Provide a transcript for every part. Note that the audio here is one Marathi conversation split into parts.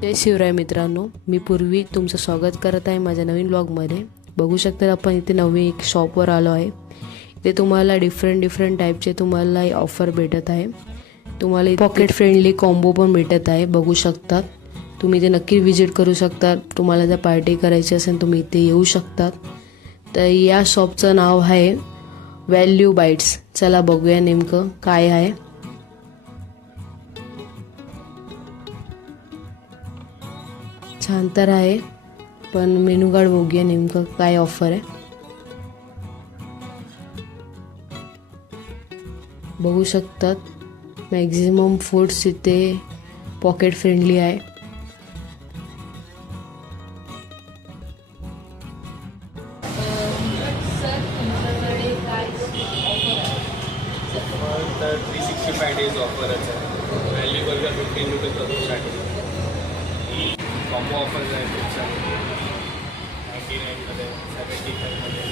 जय शिवराय मित्रांनो, मी पूर्वी तुमचं स्वागत करत आहे माझ्या नवीन ब्लॉगमध्ये। बघू शकता आपण इथे नवी एक शॉपवर आलो आहे। इथे तुम्हाला डिफरंट टाईपचे तुम्हाला ऑफर भेटत आहे। तुम्हाला पॉकेट फ्रेंडली कॉम्बो पण भेटत आहे। बघू शकता तुम्ही इथे नक्की विजिट करू शकता। तुम्हाला जर पार्टी करायची असेल तुम्ही इथे येऊ शकता। तर या शॉपचं नाव आहे व्हॅल्यू बाईट्स। चला बघूया नेमकं काय आहे। छान तर आहे, पण मेनू कार्ड बघूया नेमकं काय ऑफर आहे। बघू शकतात मॅक्झिमम फूड्स इथे पॉकेट फ्रेंडली आहे। तर 365 डेज ऑफरच आहे। व्हॅल्यू बर्गर 15 रुपीजपासून स्टार्टिंग कॉम्बो ऑफर्स आहे खूप सारे। 99मध्ये 75मध्ये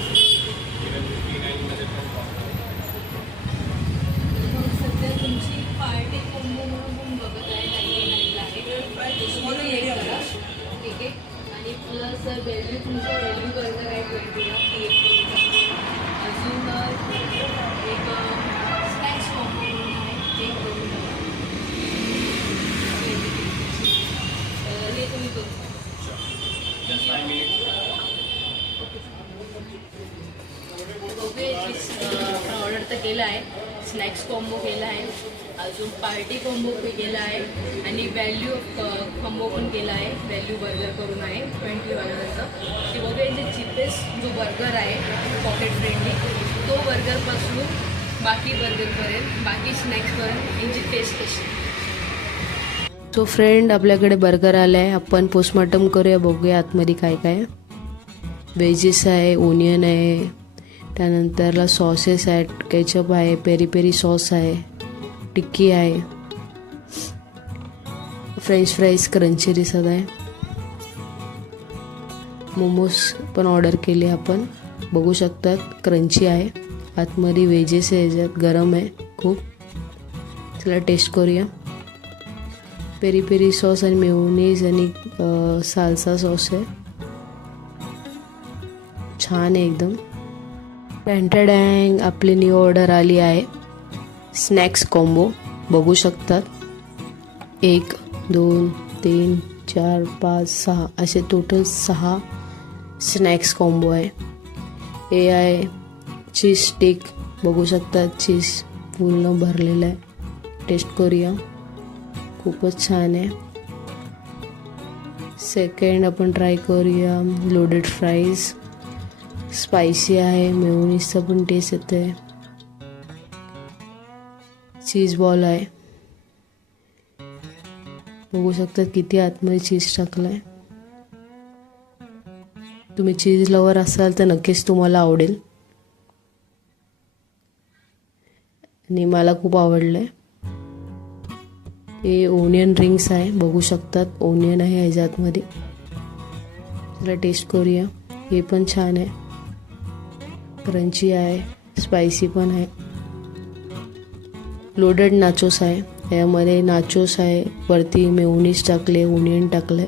इव्हन 59मध्ये पण कॉम्बो सध्या तुमची पार्टी कॉम्बो म्हणून बघत आहे 99 आहे ठीक आहे। आणि प्लस व्हॅल्यू तुमचं व्हॅल्यू बर्गर आहे 20 अजून एक स्नॅक्स कॉम्बो म्हणून आहे ते करून हे तुम्ही करू जस्ट 5 मिनिट्स। आपण ऑर्डर तर केला आहे, स्नॅक्स कॉम्बो केला आहे, अजून पार्टी कॉम्बो केला आहे आणि व्हॅल्यू कॉम्बो पण केला आहे। व्हॅल्यू बर्गर करून आहे 21चं। ते बघूया यांचे चिपेस्ट जो बर्गर आहे पॉकेट फ्रेंडली, तो बर्गरपासून बाकी बर्गरपर्यंत बाकी स्नॅक्सपर्यंत यांची टेस्ट कशी। सो फ्रेंड, आपल्याकडे बर्गर आला आहे। आपण पोस्टमार्टम करूया, बघूया आतमध्ये काय काय आहे। वेजेस आहे, ओनियन आहे, त्यानंतरला सॉसेस आहेत, केचप आहे, पेरी पेरी सॉस आहे, टिक्की आहे, फ्रेंच फ्राईज क्रंची दिसत आहे, मोमोज पण ऑर्डर केले आपण। बघू शकतात क्रंची आहे, आतमध्ये वेजेस आहे, याच्यात गरम आहे खूप। चला टेस्ट करूया। पेरी पेरी सॉस आणि मेयोनीज आणि साल्सा सॉस आहे, छान आहे एकदम। टँटडँग आपली न्यू ऑर्डर आली आहे स्नॅक्स कॉम्बो। बघू शकतात 1 2 3 4 5 6 असे टोटल 6 स्नॅक्स कॉम्बो आहे। हे आहे चीज स्टिक, बघू शकतात चीज पूर्ण भरलेलं आहे। टेस्ट करूया, खूपच छान आहे। सेकंड आपण ट्राय करूया लोडेड फ्राईज, स्पायसी आहे, मेयोनीजचा पण टेस्ट येते। चीज बॉल आहे, बघू शकतात किती आतमध्ये चीज टाकलंय। तुम्ही चीज लवर असाल तर नक्कीच तुम्हाला आवडेल आणि मला खूप आवडलंय। हे ओनियन रिंग्स आहे, बघू शकतात ओनियन आहे ह्याच्या आतमध्ये। चला टेस्ट करूया, हे पण छान आहे, क्रंची आहे, स्पायसी पण आहे। लोडेड नाचोस आहे, यामध्ये नाचोस आहे, वरती मेयोनीज टाकले, ओनियन टाकले,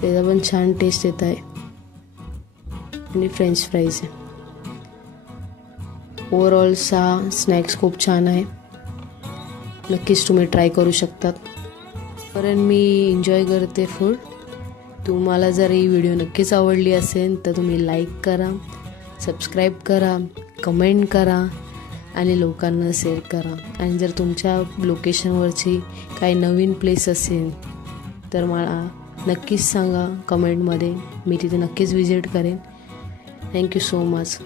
त्याचा पण छान टेस्ट येत आहे आणि फ्रेंच फ्राईज आहे। ओव्हरऑल 6 स्नॅक्स खूप छान आहे, नक्कीच तुम्ही ट्राय करू शकतात। कारण मी एन्जॉय करते फूड। तुम्हाला जर ही व्हिडिओ नक्कीच आवडली असेल तर तुम्ही लाईक करा, सबस्क्राईब करा, कमेंट करा आणि लोकांना शेअर करा। आणि जर तुमच्या लोकेशनवरची काही नवीन प्लेस असेल तर मला नक्कीच सांगा कमेंटमध्ये, मी तिथे नक्कीच विजिट करेन। Thank you so much.